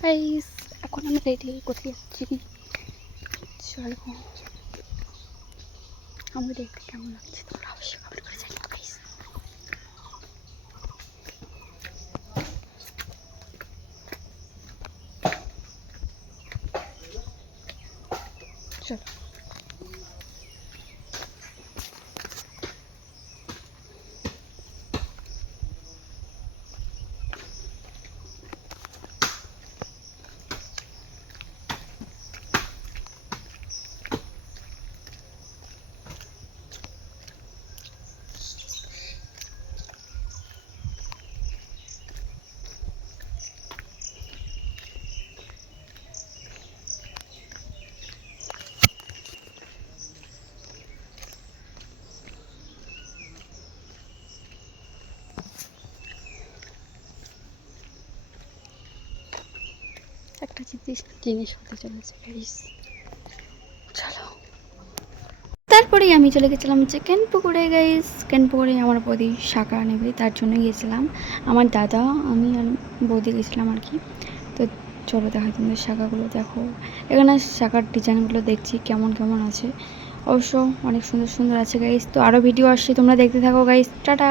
Guys এখন আমি ready কোথায় যাচ্ছি চলো আমি দেখতে কেমন লাগছে তোমরা অবশ্যই কমেন্ট করে জানিও গাইস চলো একটা জিনিস হতে চলেছে গাইস চলো তারপরেই আমি চলে গেছিলাম চিকেন পুকুরে গাইস চিকেন পুকুরে আমার বৌদি শাঁখা নেবে তার জন্য গিয়েছিলাম আমার দাদা আমি আর বৌদি গেছিলাম আর কি তো চলো দেখাই তোমাদের শাঁখাগুলো দেখো এখানে শাঁখার ডিজাইনগুলো দেখছি কেমন কেমন আছে অবশ্য অনেক সুন্দর সুন্দর আছে গাইস তো আরও ভিডিও আসছে তোমরা দেখতে থাকো গাইস টাটা।